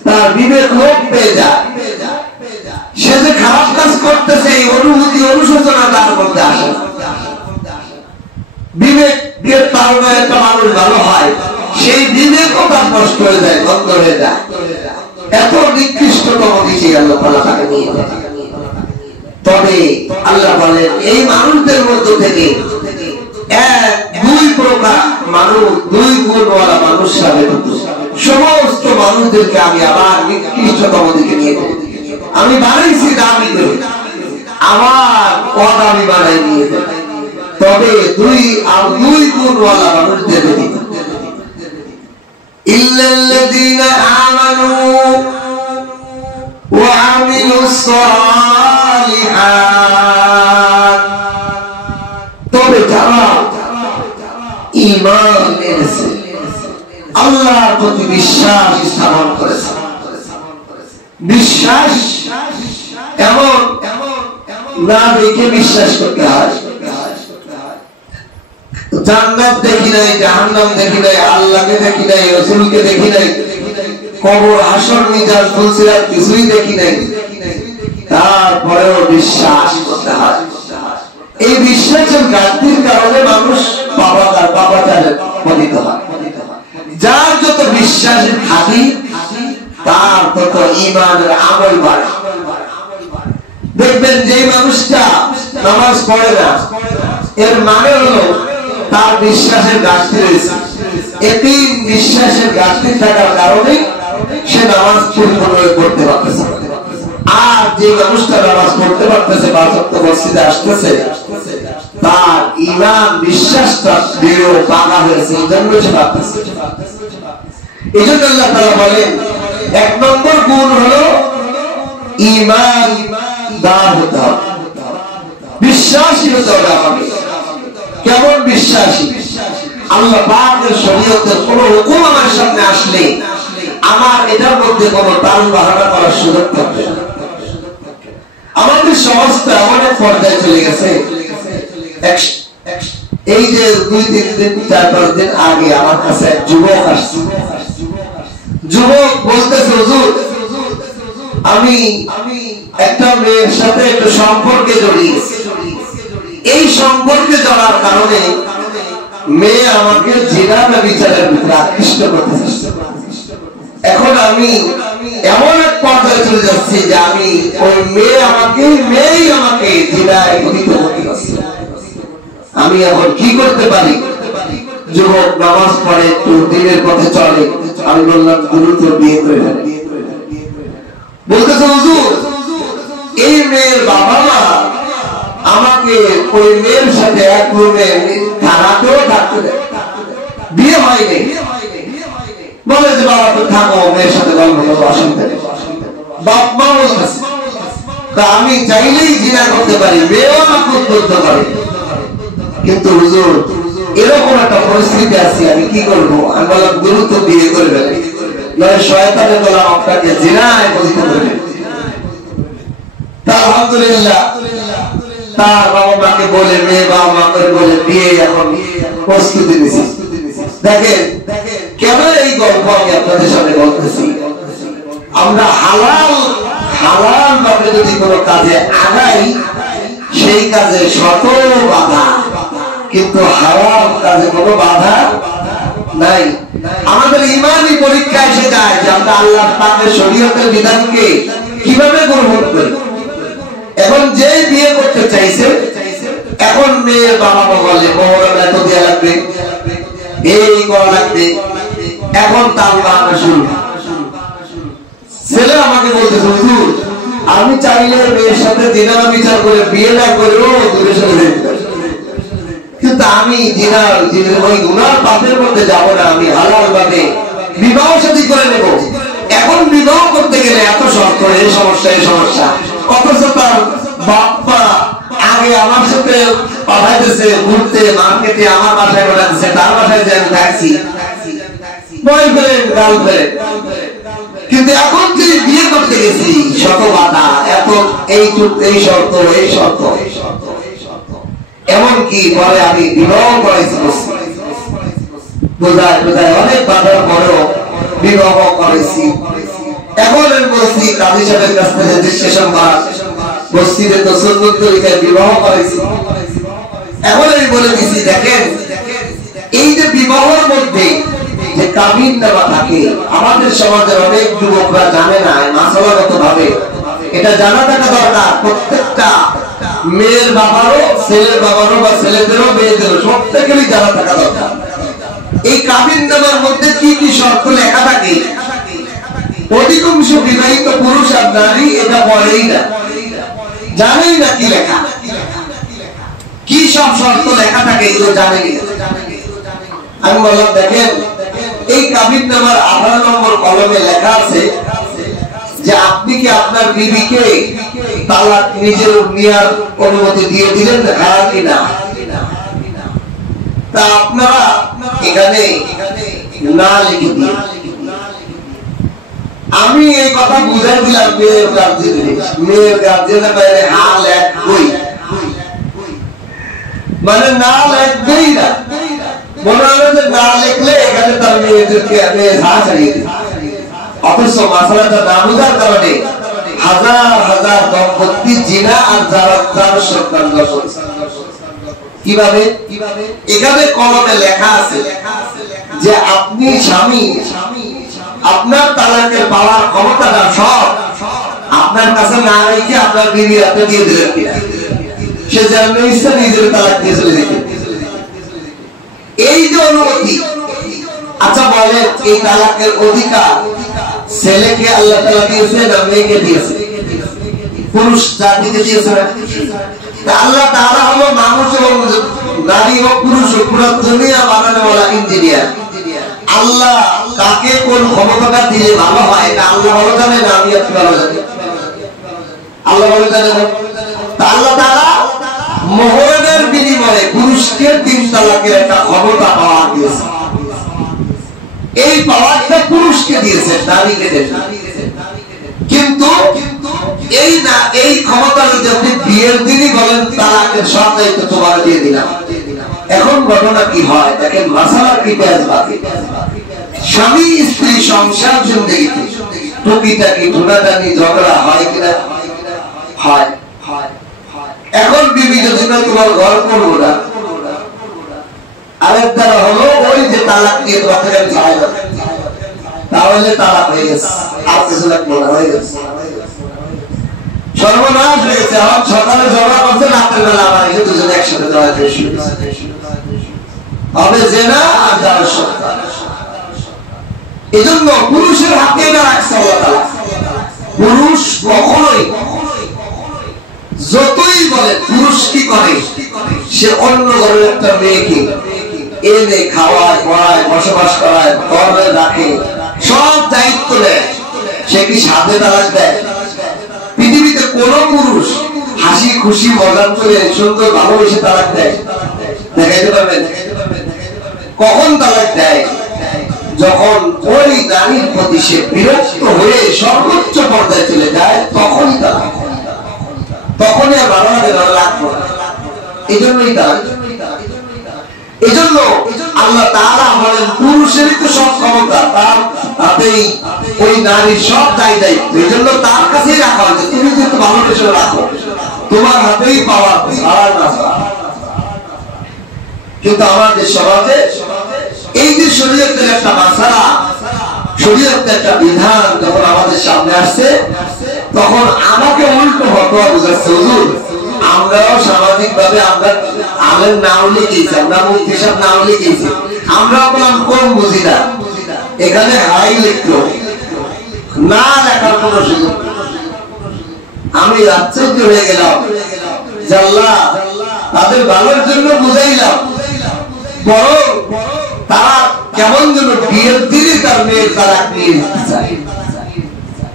তার বিবেক লোপ পেয়ে যায়, সে যে খারাপ কাজ করতেছে এই অনুভূতি অনুশোচনা তার মধ্যে আসে না। বিবেক দিয়ে তার একটা মানুষ ভালো হয়, সেই বিবেকও তার নষ্ট হয়ে যায়, বন্ধ হয়ে যায়। এত নিকৃষ্টতম দিকে আল্লাহ তাআলা তাকে নিয়ে যায়। তবে আল্লাহ বলেন এই মানুষদের মধ্য থেকে দুই প্রকার মানুষ, দুই গুণওয়ালা মানুষ সাবেক সমস্ত মানুষদেরকে আমি আবার নিকৃষ্টতম দিকে নিয়ে যাই। আমি বানাইছি দামি করে, আমার পদ আমি বানাই নিয়ে যাই। তবে দুই গুণওয়ালা মানুষদের ব্যতীত ইল্লাল্লাযীনা আমানু ওয়া আমিলুস সালিহাত, তবে যারা ঈমান এনেছে, আল্লাহর প্রতি বিশ্বাস স্থাপন করেছে। বিশ্বাস এমন না দেখে বিশ্বাস করতে হয়। জান্নাত দেখি নাই, জাহান্নাম দেখি নাই, আল্লাহকে দেখি নাই, রাসূলকে দেখি নাই, কবর, হাসর, মিজান, ফুলসিরাত কিছুই দেখি নাই, তারপরেও বিশ্বাস করতে হয়। এই বিশ্বাসের ঘাটতির কারণে মানুষ পাপাচারে পতিত হয়। যার যত বিশ্বাসের ঘাটতি তার তত ঈমানের আমল বাড়ে। দেখবেন যে মানুষটা নামাজ পড়ে না, এর মানে হলো তার বিশ্বাসের ঘাটতি রয়েছে। এটি বিশ্বাসের ঘাটতি থাকার কারণে সে নামাজ পরিপূর্ণভাবে পড়তে পারতেছে। আর যে মানুষটা নামাজ পড়তে পারতেছে, পাঁচ ওয়াক্ত মসজিদে আসতেছে, তার ঈমান বিশ্বাসটা দৃঢ় পাকা হয়েছে, এই জন্য সে পারতেছে। এই জন্য আল্লাহ তাআলা বলেন এক নম্বর গুণ হলো ঈমান দার হতে হবে, বিশ্বাসী হতে হবে। আমাকে কেমন বিশ্বাসী? আল্লাহ পাকের শরীয়তের কোন হুকুম আমার সামনে আসলে আমার এটার মধ্যে কোন তাল বাহানা করার সুযোগ থাকবে না। আমাদের সমাজটা এমন এক পর্যায়ে চলে গেছে, এই যে 2-3 দিন 4-5 দিন আগে আমার কাছে এক যুবক আসছে। যুবক বলতেছে হুজুর আমি একটা মেয়ের সাথে একটু সম্পর্কে জড়িয়েছি, এই সম্পর্কে জড়ার কারণে মেয়ে আমাকে জিনা বিচারের ভিতরে আকৃষ্ট করতেছে। এখন আমি এমন এক পর্যায়ে চলে যাচ্ছি যে আমি ওই মেয়েই আমাকে জিনায় পতিত করতে যাচ্ছে। আমি এখন কি করতে পারি? যুবক নামাজ পড়ে, একটু দিনের পথে চলে। আমি বললাম দ্রুত বিয়ে করে ফেলে। বলতেছে হুজুর এই মেয়ের বাবা মা আমাকে ওই মেয়ের সাথে এক রুমে থাকাতেও থাকতে দেয়, বিয়ে হয়নি। বলে যে বাবা তো থাকো, মেয়ের সাথে গল্প করবো, অসুবিধা নেই। বাপ মা বলতেছে তা আমি চাইলেই জিনা করতে পারি, মেয়েও আমাকে উদ্বুদ্ধ করে। কিন্তু হুজুর এরকম একটা পরিস্থিতি আছে, আমি কি করবো? আমি বললাম দ্রুত বিয়ে করে ফেলে, নয় শয়তানের গোলাম আপনাকে জিনায় পতিত করবে। তা আলহামদুলিল্লাহ তার বাবা মাকে বলে, মেয়ে বাবা মাকে বলে বিয়ে এখন প্রস্তুতি নিছি। দেখেন কেন এই গল্প আমি আপনাদের সামনে বলতেছি? আমরা হালাল ভাবে যদি কোনো কাজে আগাই সেই কাজে শত বাধা, কিন্তু হারাম কাজে কোনো বাধা নাই। আমাদের ইমানই পরীক্ষা এসে যায় যে আমরা আল্লাহ পাকের শরীয়তের বিধানকে কিভাবে গ্রহণ করি। এখন যে বিয়ে করতে চাইছে, এখন মেয়ের বাবা মা বলে মোহর এত দেওয়া লাগবে, এই করা লাগবে, এখন তার বাবা শুরু। ছেলে আমাকে বলতেছে হুজুর আমি চাইলে মেয়ের সাথে জিনা বিচার করে বিয়ে না করেও দূরে সরে যেতে পারি, কিন্তু আমি ওই গুনার পাপের মধ্যে যাব না, আমি হালাল ভাবে বিবাহ শাদী করে নেব। এখন বিবাহ করতে গেলে এত শর্ত, এই সমস্যা এই সমস্যা, অথচ তার বাপ্পা আগে আমার সাথে পাঠাইতেছে ঘুরতে মার্কেটে, আমার বাসায় পাঠাইতেছে, তার বাসায় যে আমি থাকছি, বয়ফ্রেন্ড গার্লফ্রেন্ড। কিন্তু এখন যে বিয়ে করতে গেছি শত বাধা, এত এই শর্ত এই শর্ত, এমনকি পরে আমি বিবাহ করেছি, বোঝায় অনেক বাধার পরেও বিবাহ করেছি। এখন আমি বলছি কাজী সাহেবের কাছ থেকে রেজিস্ট্রেশন করা, মসজিদে তো সুন্নত তরিকায় বিবাহ করেছি। এখন আমি বলে দিছি দেখেন এই যে বিবাহের মধ্যে যে কাবিন দেওয়া থাকে, আমাদের সমাজের অনেক যুবকরা জানে না মাসালাগত ভাবে, এটা জানা থাকা দরকার। প্রত্যেকটা মেয়ের বাবারও, ছেলের বাবারও বা ছেলেদেরও মেয়েদেরও প্রত্যেকেরই জানা থাকা দরকার। এই কাবিন দেওয়ার মধ্যে কি কি শর্ত লেখা থাকে, অধিকাংশ বিবাহিত পুরুষ আর নারী এটা পড়েই না, জানেই না কি লেখা, কি সব শর্ত লেখা থাকে এগুলো জানেনি। আমি বললাম দেখেন এই কাবিন নামার 18 নম্বর কলমে লেখা আছে যে আপনি কি আপনার বিবিকে তালাক নিজের নেওয়ার অনুমতি দিয়ে দিলেন হ্যাঁ কিনা। তা আপনারা এখানে না লিখে দিন। আমি এই কথা বুঝাই দিলাম মেয়ের গার্জেনের বাইরে হ্যাঁ লেখবই, মানে না লেখবেই না, মনে হলো যে না লিখলে এখানে তার মেয়েদেরকে হ্যাঁ ছাড়িয়ে দিই। অথচ মাসালাটা না বুঝার কারণে হাজার হাজার দম্পতি জিনা আর যারা সন্তান দর্শন। কিভাবে? এখানে কলমে লেখা আছে যে আপনি স্বামী, আপনার তালাকের পাওয়ার ক্ষমতাটা সব আপনার কাছে না রেখে আপনার বিবি আপনি দিয়ে দিলেন কিনা, সে জানলে ইচ্ছা নিজের তালাক দিয়ে চলে যেতে। এই যে অনুমতি, আচ্ছা বলেন এই তালাকের অধিকার ছেলেকে আল্লাহ তাআলা দিয়েছে না মেয়েকে দিয়েছে? পুরুষ জাতিকে দিয়েছে। আল্লাহ তাআলা হলো মানুষ এবং নারী ও পুরুষ পুরো দুনিয়া বানানোওয়ালা ইঞ্জিনিয়ার। আল্লাহ কাকে কোন ক্ষমতাটা দিলে ভালো হয় এটা আল্লাহ ভালো জানে না আমি আপনি ভালো জানি, আল্লাহ ভালো জানে। আল্লাহ তাআলা মোহরের বিনিময়ে পুরুষকে 3 তালাকের একটা ক্ষমতা পাওয়া দিয়েছে। এই পাওয়ারটা পুরুষকে দিয়েছে, নারীকে দেয়নি। কিন্তু এই ক্ষমতা যদি আপনি বিয়ের দিনই বলেন তালাকের সব দায়িত্ব তোমার দিয়ে দিলাম, এখন ঘটনা কি হয় দেখেন, মাসালা কি পেঁয়াজবাদী। স্বামী স্ত্রী সংসার জিন্দেগিতে টুকিটাকি ঠুনাটানি ঝগড়া হয় কিনা? হয়। এখন বিবি যদি না তোমার ঘর করবো না, আরেক দ্বারা হলো ওই যে তালাক দিয়ে তোমাকে আমি ছাড়াই দেব, তাহলে তালাক হয়ে গেছে, আর কিছু লাগবে না, হয়ে গেছে, সর্বনাশ হয়ে গেছে। এখন সকালে ঝগড়া করছে, রাতের বেলা আমার এই দুজন একসাথে যাওয়া হবে যে না আর যাওয়ার সত্য। এই জন্য পুরুষের হাতে এটা রাখছে আল্লাহ তাআলা। পুরুষ কখনোই যতই বলে পুরুষ কি করে, সে অন্য ঘরের একটা মেয়েকে এনে খাওয়ায় পড়ায় বসবাস করায় ঘরে রাখে, সব দায়িত্ব নেয়। সে কি সাথে তালাক দেয়? পৃথিবীতে কোন পুরুষ হাসি খুশি মজা করে সুন্দর ভালোবেসে তালাক দেয়? দেখাইতে পারবেন? কখন তালাক দেয়? যখন ওই নারীর প্রতি সে বিরক্ত হয়ে সর্বোচ্চ পর্যায়ে চলে যায়, তখনই তালাক, তখনই আর ভালো লাগে না, লাগবে না। এই জন্যই তালাক। এই জন্য আল্লাহ তাআলা বলেন পুরুষেরই তো সব ক্ষমতা তার হাতেই ওই নারীর সব দায় দায়িত্ব, এই জন্য তার কাছেই রাখা হয়েছে। তুমি যেহেতু ভালোবেসে রাখো, তোমার হাতেই পাওয়া ছাড় না ছাড়। কিন্তু আমাদের সমাজে এই যে শরীয়তের একটা মাসালা, শরীয়তের একটা বিধান যখন আমাদের সামনে আসছে, তখন আমাকে উল্টো ফতোয়া বুঝাচ্ছে, হুজুর আমরাও সামাজিক ভাবে আমরা আলেম নাও লিখেছি, আমরা মুফতি সাহেব নাও লিখেছি, আমরাও বললাম কোন বুঝি না, এখানে হাই লিখলো না লেখার কোন সুযোগ। আমি আশ্চর্য হয়ে গেলাম, জাল্লা তাদের ভালোর জন্য বুঝাইলাম, বরং তারা কেমন যেন বিয়ের দিনই তার মেয়ের তারা নিয়ে যেতে চায়।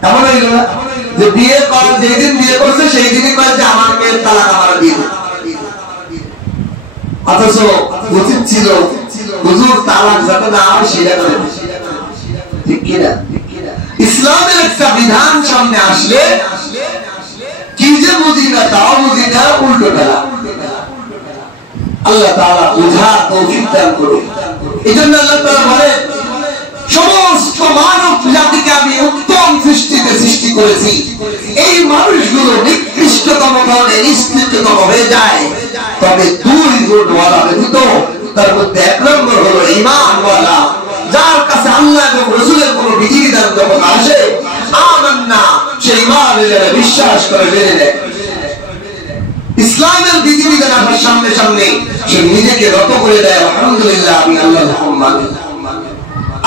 এমন হইল না যে বিয়ে করার যেদিন বিয়ে করছে সেই দিনই কয় যে আমার মেয়ের তালাক আমার দিয়ে, অথচ উচিত ছিল হুজুর তালাক যাতে না হয় সেটা করে। ঠিক কিনা? ইসলামের একটা বিধান সামনে আসলে কি যে বুঝি না তাও বুঝি না, উল্টো ফেলা। আল্লাহ তাআলা বুঝার তৌফিক দান করুন। এজন্য আল্লাহ তাআলা বলেন, সমস্ত মানব জাতিকে আমি উত্তম সৃষ্টিতে সৃষ্টি করেছি, এই মানুষগুলো নিকৃষ্টতম ধরনের নিষ্কৃষ্টতম হয়ে যায়, তবে দুই গুণওয়ালা ব্যতীত, তার মধ্যে এক নম্বর হলো ঈমানওয়ালা, যার কাছে আল্লাহ এবং রাসূলের কোনো বিধিবিধান যখন আসে আমান্না, সে ঈমান এনে বিশ্বাস করে মেনে নেয়। ইসলামের বিধিবিধান আমার সামনে সামনে সে নিজেকে রত করে দেয়, আলহামদুলিল্লাহ আমি আল্লাহর হুকুম মানি,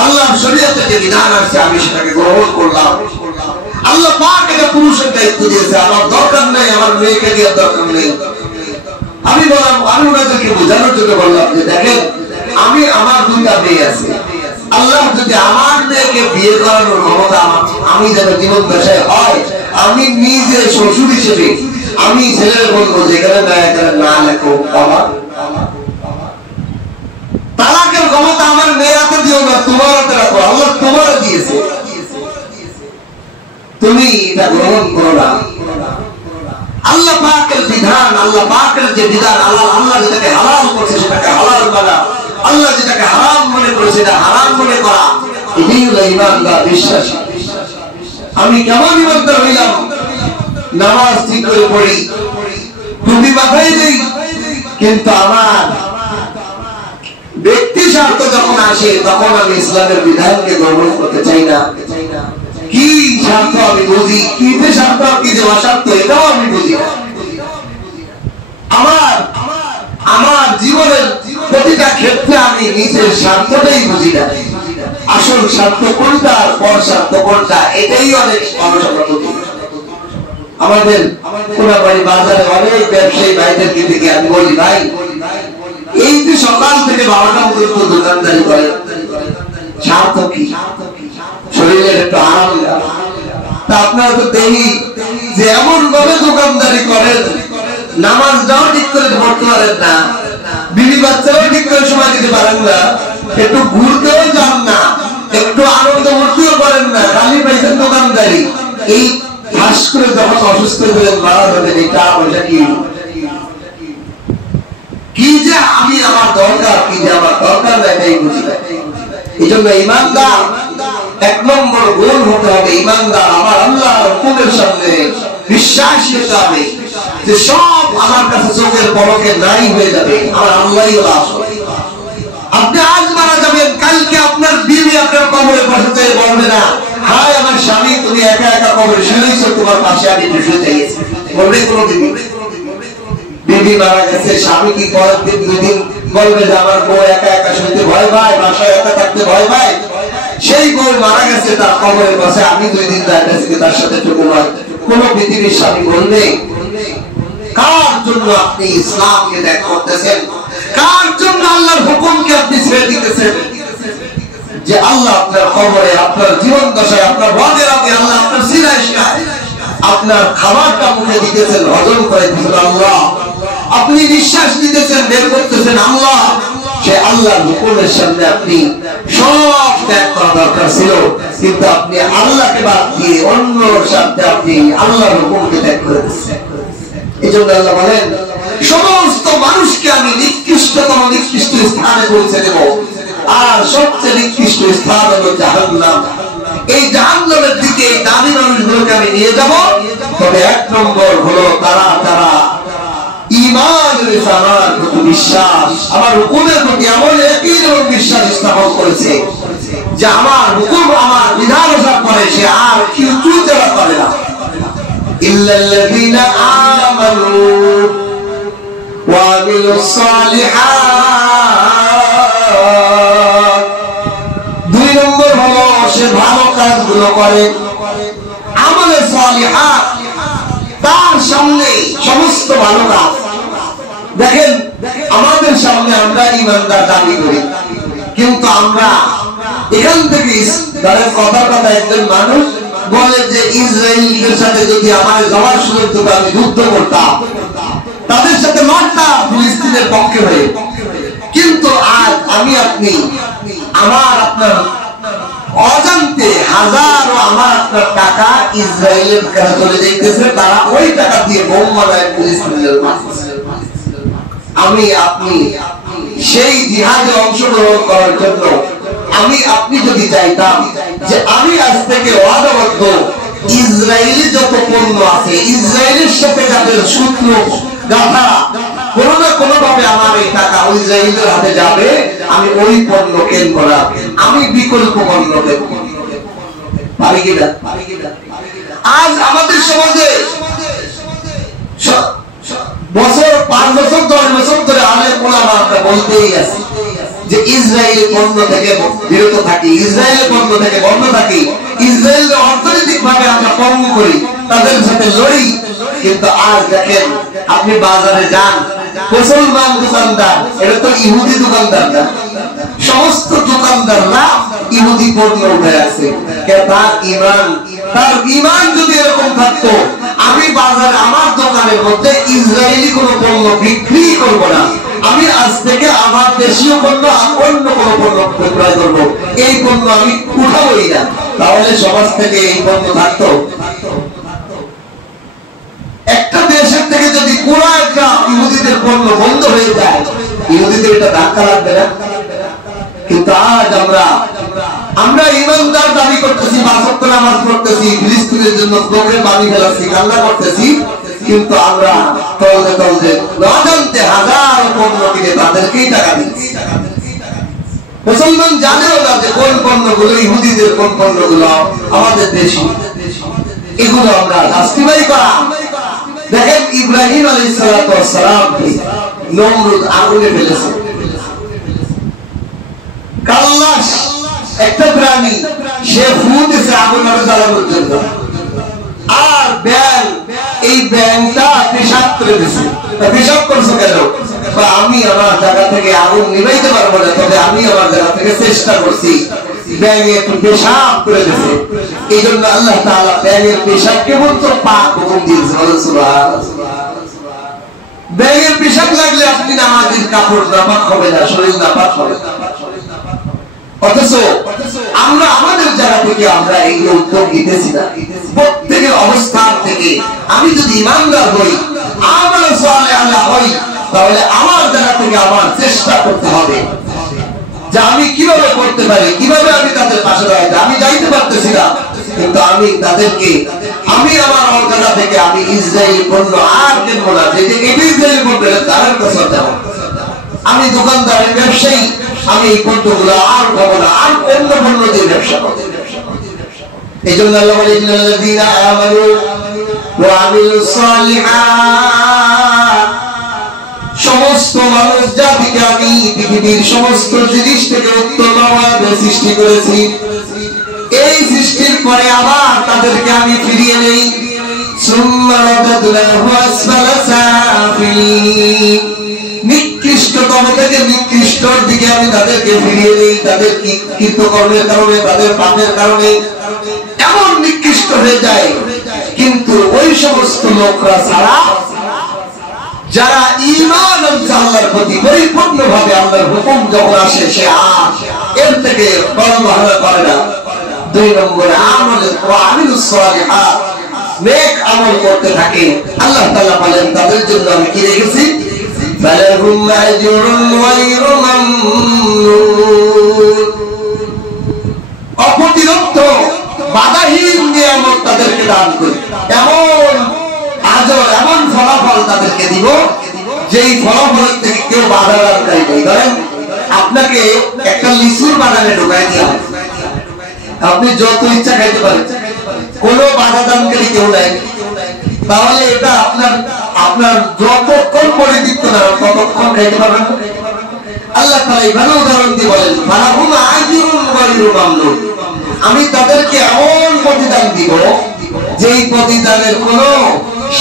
আল্লাহর শরীয়তে যে বিধান আছে আমি সেটাকে গ্রহণ করলাম। আল্লাহ পাক এটা পুরুষের দায়িত্ব দিয়েছে, আমার দরকার নেই আমার মেয়েকে দেওয়ার দরকার নেই। আমি বললাম, আমি ওনাদেরকে বোঝানোর জন্য বললাম যে দেখেন, আমি আমার দুইটা মেয়ে আছে, আল্লাহ যদি আমার মেয়েকে বিয়ে করানোর ক্ষমতা আমি যেন জীবন দশায় হয়, আমি নিজে শ্বশুর হিসেবে আমি ছেলের বলবো যেখানে না এখানে না লেখো, আমার তালাকের ক্ষমতা আমার মেয়ের হাতে দিও না, তোমার হাতে রাখো, আল্লাহ তোমার দিয়েছে, তুমি এটা গ্রহণ করো না। আল্লাহ পাকের বিধান, আল্লাহ পাকের যে বিধান, আল্লাহ যেটাকে হালাল করছে সেটাকে হালাল মানা, আল্লাহ যেটাকে হারাম মনে করেছে সেটা হারাম মনে করা, এটাই হলো ঈমানদার বিশ্বাসী। আমি কেমন ঈমানদার হইলাম? নামাজ ঠিক করে পড়ি, টুপি মাথায় দেই, কিন্তু আমার ব্যক্তি স্বার্থ যখন আসে তখন আমি ইসলামের বিধানকে গ্রহণ করতে চাই না। কি স্বার্থ আমি বুঝি, কি যে স্বার্থ কি যে অস্বার্থ এটাও আমি বুঝি না। আমার জীবনের প্রতিটা ক্ষেত্রে আমি নিজের স্বার্থটাই বুঝি না, আসল স্বার্থ কোনটা আর পর স্বার্থ কোনটা এটাই অনেক সমস্যা। আমাদের কোনাবাড়ি বাজারে অনেক ব্যবসায়ী ভাইদেরকে থেকে আমি বলি, ভাই এই যে সকাল থেকে 12টা পর্যন্ত দোকানদারি করে, স্বার্থ কি? শরীরের একটু আরাম, তা আপনারা তো দেখি যে এমন ভাবে দোকানদারি করেন, নামাজটাও ঠিক করে পড়তে পারেন না, বিবি বাচ্চারাও ঠিক করে সময় দিতে পারেন না, একটু ঘুরতেও যান না, একটু আনন্দ করতেও পারেন না, খালি পাইছেন দোকানদারি। এই হাস করে যখন অসুস্থ হয়ে মারা যাবেন, এটা পয়সা কি যে আমি আমার দরকার, কি যে আমার দরকার না, এটাই বুঝি না। এই জন্য ঈমানদার এক নম্বর গুণ হতে হবে, ঈমানদার আমার আল্লাহর হুকুমের সামনে বিশ্বাসী হতে হবে যে সব আমার কাছে চোখের পলকে নাই হয়ে যাবে, আমার আল্লাহই হলো আসল। আপনি আজ মারা যাবেন, কালকে আপনার বিবি আপনার কবরে বসে বলবে না, হায় আমার স্বামী তুমি একা একা কবরে শুয়েছো, তোমার পাশে আমি শুয়ে গেছি, বলবে কোনো বিবি? বিবি মারা গেছে, স্বামী কি পরের দিন 2 দিন বলবে যে আমার বউ একা একা শুতে ভয় পায়, বাসায় একা থাকতে ভয় পায়? সেই বউ মারা গেছে, তার কবরের পাশে আমি 2 দিন দাঁড়িয়ে তার সাথে টুকু নয়, কোন পৃথিবীর স্বামী বলবে? কার জন্য আপনি ইসলামকে ত্যাগ করতেছেন? কার জন্য আল্লাহর হুকুমকে আপনি ছেড়ে দিতেছেন? যে আল্লাহ আপনার কবরে, আপনার জীবন দশায়, আপনার রোগের আগে আল্লাহ আপনার সিনায় আপনার খাবারটা মুখে দিতেছেন, হজম করে দিতেছেন আল্লাহ, আপনি নিঃশ্বাস দিতেছেন, বের করতেছেন আল্লাহ, সে আল্লাহর হুকুমের সামনে আপনি সব ত্যাগ করা দরকার ছিল, কিন্তু আপনি আল্লাহকে বাদ দিয়ে অন্য সাথে আপনি আল্লাহর হুকুমকে ত্যাগ করে দিচ্ছেন। এই জন্য আল্লাহ বলেন, সমস্ত মানুষকে আমি নিকৃষ্টতম নিকৃষ্ট স্থানে পৌঁছে দেব, আর সবচেয়ে নিকৃষ্ট স্থান হলো জাহান্নাম। এই জাহান্নামের দিকে এই দামি মানুষগুলোকে আমি নিয়ে যাব। তবে এক নম্বর হলো তারা ঈমান রয়েছে, আমার প্রতি বিশ্বাস, আমার হুকুমের প্রতি এমন ইয়াকিন এবং বিশ্বাস স্থাপন করেছে যে আমার হুকুম, আমার বিধান অনুসার করে, সে আর কিছু দেওয়া করে না। ইল্লাল্লাযীনা আমানু ওয়া আমিলুস সালিহাত। দুই নম্বর হলো সে ভালো কাজগুলো করে, আমলে সালিহাত, তার সামনে সমস্ত ভালো কাজ। দেখেন আমাদের সামনে আমরা ঈমানদার দাবি করি, কিন্তু আমরা এখান থেকে কথার কথা একজন মানুষ বলে যে ইসরায়েলের সাথে যদি আমার যাওয়ার সুযোগ হতো আমি যুদ্ধ করতাম, তাদের সাথে লড়তাম ফিলিস্তিনের পক্ষে হয়ে। কিন্তু আজ আমি আপনি আমার আপনার অজান্তে হাজারো আমার আপনার টাকা ইসরায়েলের কাছে চলে যাইতেছে, তারা ওই টাকা দিয়ে বোম বানায় ফিলিস্তিনের মারতেছে। আমি আপনি সেই জিহাদে অংশগ্রহণ করার জন্য আমি আপনি যদি চাইতাম যে আমি আজ থেকে ওয়াদাবদ্ধ, ইসরায়েলি যত পণ্য আছে, ইসরায়েলের সাথে যাদের সূত্র গাথা, কোনো না কোনো ভাবে আমার এই টাকা ওই ইসরায়েলের হাতে যাবে, আমি ওই পণ্য কেনব না, আমি বিকল্প পণ্য কেনব। পারি কিনা? আজ আমাদের সমাজে বছর 5 বছর 10 বছর ধরে আলেম ওলামা বলতেই আছে যে ইসরায়েলি পণ্য থেকে বিরত থাকি, ইসরায়েলের পণ্য থেকে বন্ধ থাকি, ইসরায়েলের অর্থনৈতিক ভাবে আমরা পঙ্গু করি, তাদের সাথে লড়ি। কিন্তু আজ দেখেন আপনি বাজারে যান, মুসলমান দোকানদার, এটা তো ইহুদি দোকানদার না, সমস্ত দোকানদাররা ইহুদি পণ্য উঠে আছে। তার ঈমান যদি এরকম থাকতো, আমি বাজারে আমার দোকানের মধ্যে ইসরায়েলি কোন পণ্য বিক্রি করব না, আমি আজ থেকে আমার দেশীয় পণ্য অন্য কোন পণ্য বিক্রয় করব, এই পণ্য আমি উঠাবই না। তাহলে সমাজ থেকে এই পণ্য থাকতো। একটা দেশের থেকে যদি পুরো একটা ইহুদিদের পণ্য বন্ধ হয়ে যায়, ইহুদিদের এটা ধাক্কা লাগবে না? কিন্তু আজ আমরা ঈমানদার দাবি করতেছি, 5 ওয়াক্ত নামাজ পড়তেছি, ফিলিস্তিনের জন্য প্রোগ্রাম বানিয়ে ফেলাচ্ছি, কান্না করতেছি, কিন্তু আমরা তলদে অজান্তে হাজার পণ্য কিনে তাদেরকেই টাকা দিচ্ছি। মুসলমান জানেও না যে কোন পণ্যগুলো ইহুদিদের, কোন পণ্যগুলো আমাদের দেশি। এগুলো আমরা জাস্টিফাই করা। দেখেন ইব্রাহিম আলাইহিস সালাম নমরুদ আগুনে ফেলেছে। কাল্লাস একটা প্রাণী, সে ফু দিয়েছে আগুন জ্বালানোর জন্য, আর ব্যাং, এই ব্যাংটা পেশাব করে দিয়েছে। পেশাব করছো কেন? আমি আমার জায়গা থেকে আগুন নিভাইতে পারবো না, তবে আমি আমার জায়গা থেকে চেষ্টা করছি। ব্যাঙে একটু পেশাব করে দিয়েছে, এই জন্য আল্লাহ তাআলা ব্যাঙের পেশাবকে বলতো পাক হুকুম দিয়েছে। ব্যাঙের পেশাব লাগলে আপনি নামাজের কাপড় নাপাক হবে না, শরীর নাপাক হবে না। অথচ আমরা আমাদের জায়গা থেকে আমরা এই উদ্যোগ নিতেছি না। প্রত্যেকের অবস্থান থেকে আমি যদি ঈমানদার হই, আমল সালেহ হই, তাহলে আমার জায়গা থেকে আমার চেষ্টা করতে হবে যে আমি কিভাবে করতে পারি, কিভাবে আমি তাদের পাশে দাঁড়াতে। আমি যাইতে পারতেছি না, কিন্তু আমি তাদেরকে, আমি আমার জায়গা থেকে আমি ইসরায়েলি পণ্য আর কিনবো না, যে ইসরায়েলি পণ্য তাদের কাছে দেব। আমি দোকানদারের ব্যবসায়ী, আমি এই পণ্যগুলো আর খাবো না, আর অন্য পণ্য দিয়ে ব্যবসা করবো। এই জন্য আল্লাহ বলেন ইন্নাল্লাযীনা আমানু ওয়া আমিলুস সালিহাত, সমস্ত মানুষ জাতিকে আমি পৃথিবীর সমস্ত জিনিস থেকে উত্তমভাবে সৃষ্টি করেছি। এই সৃষ্টির পরে আবার তাদেরকে আমি ফিরিয়ে নেই। সুম্মা রাদাদনাহু আসফালা সাফিলিন, নিকৃষ্টতম থেকে নিকৃষ্টর দিকে আমি তাদেরকে ফিরিয়ে নেই। তাদের কৃতকর্মের কারণে, তাদের পাপের কারণে এমন নিকৃষ্ট হয়ে যায়। কিন্তু ওই সমস্ত লোকরা ছাড়া যারা ঈমান আনছে আল্লাহর প্রতি পরিপূর্ণভাবে, আল্লাহর হুকুম যখন আসে সে আর এর থেকে অবহেলা করে না। 2 নম্বরে আমল আমিলুস সালিহাত, নেক আমল করতে থাকে। আল্লাহ তাআলা বলেন তাদের জন্য আমি কি রেখেছি? ফালাহুম আজরুন গায়রু মামনুন, অপ্রতিরোধ্য দান করি, এমন আজর এমন ফলাফল তাদেরকে দিব যেই ফলাফল থেকে কেউ বাধা দানকারী নেই। ধরেন আপনাকে একটা লিচুর বাগানে ঢোকাই দেওয়া হয়, আপনি যত ইচ্ছা খাইতে পারেন, কোনো বাধা দানকারী কেউ নাই, তাহলে এটা আপনার যতক্ষণ পরিতৃপ্ত না ততক্ষণ খাইতে পারবেন। আল্লাহ তাআলা এইভাবে উদাহরণ দিয়ে বলেন, ফালাহুম আজরুন গায়রু মামনুন, আমি তাদেরকে এমন প্রতিদান দিব যেই প্রতিদানের কোনো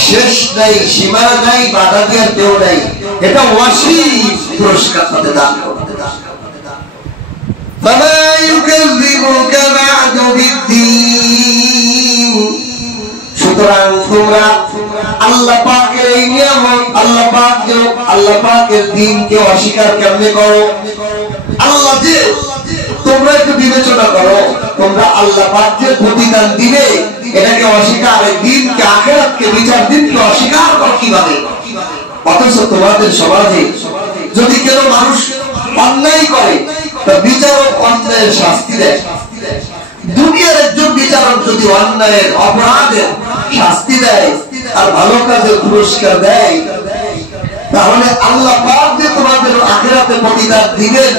শেষ নাই, সীমা নাই, বাধা দেওয়ার কেউ নাই, এটা অসীম পুরস্কার তাদের দান করবে। ফামা ইউকাযযিবুকা বা'দু বিদ্দীন, সুতরাং তোমরা আল্লাহ পাকের এই নিয়ামত, আল্লাহ পাকের দ্বীনকে অস্বীকার কেমনে করো? আল্লাহ যে, তোমরা একটু বিবেচনা করো, তোমরা আল্লাহ পাক যে প্রতিদান দিবে এটাকে অস্বীকার, এই দ্বীনকে, আখিরাতকে, বিচার দিনকে অস্বীকার করো কিভাবে? অথচ তোমাদের সমাজে যদি কেউ মানুষ অন্যায় করে তা বিচারক অন্যায়ের শাস্তি দেয়। দুনিয়ার একজন বিচারক যদি অন্যায়ের, অপরাধের শাস্তি দেয় আর ভালো কাজের পুরস্কার দেয়, তাহলে আল্লাহ পাক যে তোমাদের আখিরাতে প্রতিদান দিবেন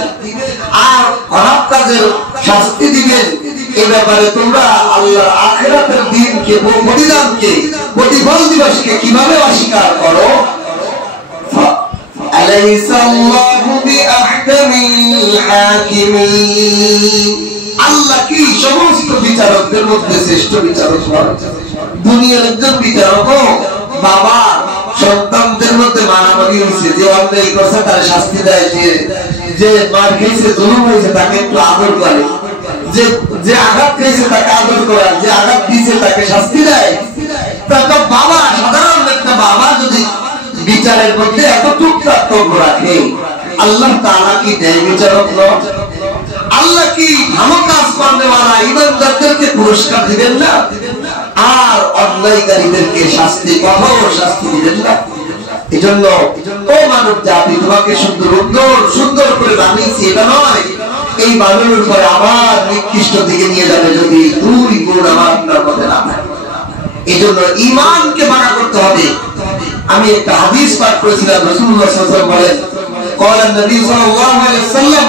আর খারাপ কাজের শাস্তি দিবেন, এই ব্যাপারে তোমরা আল্লাহর আখিরাতের দিনকে, প্রতিদানকে, প্রতিফল দিবসকে কিভাবে অস্বীকার করো? আলাইসা আল্লাহু বিআহকামিল হাকিমিন, আল্লাহ কি সমস্ত বিচারকদের মধ্যে শ্রেষ্ঠ বিচারক নয়? দুনিয়ার একজন বিচারক বাবা সন্তানদের মধ্যে মারামারি হয়েছে, যে অন্যায় করছে তার শাস্তি দেয়, যে মার খেয়েছে, জুলুম হয়েছে তাকে একটু আদর করে, যে আঘাত খেয়েছে তাকে আদর করে, যে আঘাত দিয়েছে তাকে শাস্তি দেয়। তাকে বাবা, সাধারণ একটা বাবা যদি বিচারের মধ্যে এত টুকটাক রাখে, আল্লাহ তাআলা কি ন্যায় বিচারক নয়? আল্লাহ কি ভালো কাজ করনেওয়ালা ইমানদারদেরকে পুরস্কার দিবেন না আর অন্যায়কারীদেরকে শাস্তি, কঠোর শাস্তি দিবেন না? এজন্য ও মানব জাতি, তোমাকে সুন্দর করে বানিয়েছি, এটা নয় এই বানানোর পরে আবার নিকৃষ্ট দিকে নিয়ে যাবে যদি দুই গুণ আমার আপনার মধ্যে না থাকে। এজন্য ঈমানকে বাড়া করতে হবে। আমি একটা হাদিস পাঠ করেছিলাম, রাসূলুল্লাহ সাল্লাল্লাহু আলাইহি ওয়াসাল্লাম বলেন, ক্বালা নবী সাল্লাল্লাহু আলাইহি ওয়াসাল্লাম,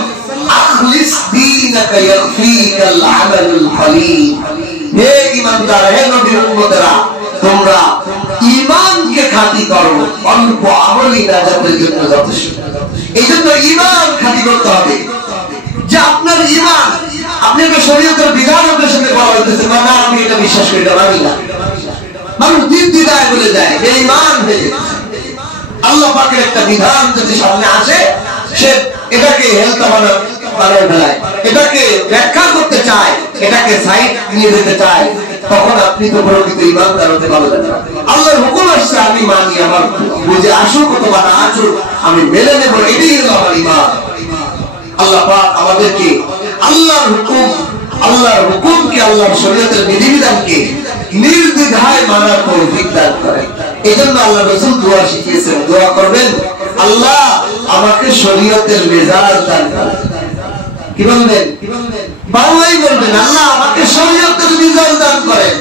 আখলিস দীনাকা ইয়াকফিকাল আমালুল কলিল, হে ঈমানদার, হে নবীর উম্মতেরা, তোমরা ঈমানকে খাঁটি করো, অল্প আমলই নাজাতের জন্য যথেষ্ট। এইজন্য ঈমান খাঁটি করতে হবে, যে আপনার ঈমান, আপনাকে শরীয়তের বিধানের সাথে বলা হইতেছে না, আমি এটা বিশ্বাস করি, এটা মানি না। মানুষ দ্বিধায় বলে যায় বেঈমান হয়ে। আল্লাহ পাকের একটা বিধান যদি সামনে আসে, সে এটাকে হেলতা বানায় ফেলায়, এটাকে ব্যাখ্যা করতে চায়, এটাকে সাইড নিয়ে যেতে চায়, তখন আপনি তো প্রকৃত ঈমানদার হতে পারবেন না। আল্লাহর হুকুম আসছে, আমি মানি, আমার বুঝে আসুক অথবা না আসুক আমি মেনে নেব, এটাই হলো আমার ঈমান। আল্লাহ পাক আমাদেরকে আল্লাহর হুকুমকে, আল্লাহর শরীয়তের বিধিবিধানকে নির্দ্বিধায় মানার তৌফিক দান করেন। এজন্য আল্লাহ রাসূল দোয়া শিখিয়েছেন, দোয়া করবেন, আল্লাহ আমাকে শরীয়তের মেজাজ দান করেন। কি বলবেন? বাংলায় বলবেন, আল্লাহ আমাকে শরীয়তের মেজাজ দান করেন।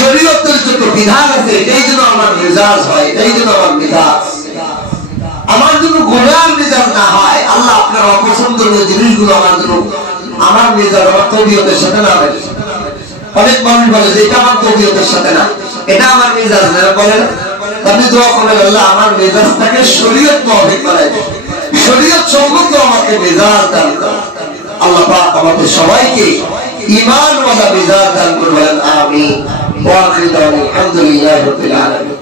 শরীয়তের যত বিধান আছে এই জন্য আমার মেজাজ হয়, এই জন্য আমার মেজাজ, আমার জন্য গুনার মেজাজ না হয়। আল্লাহ আপনার অপছন্দনীয় জিনিসগুলো আমার মেজাজ, আমার তবিয়তের সাথে না হয়। অনেক মানুষ বলে যে এটা আমার তবিয়তের সাথে না, এটা আমার মেজাজ না, বলেন। আপনি দোয়া করবেন, আল্লাহ আমার মেজাজটাকে শরীয়ত মোতাবেক বানায় দেন, শরীয়ত সম্মত আমাকে মেজাজ দান করেন। আল্লাহ পাক আমাদের সবাইকে ঈমানওয়ালা মেজাজ দান করবেন, আমিন। ওয়া আখিরু দাওয়ানা আলহামদুলিল্লাহি রাব্বিল আলামিন।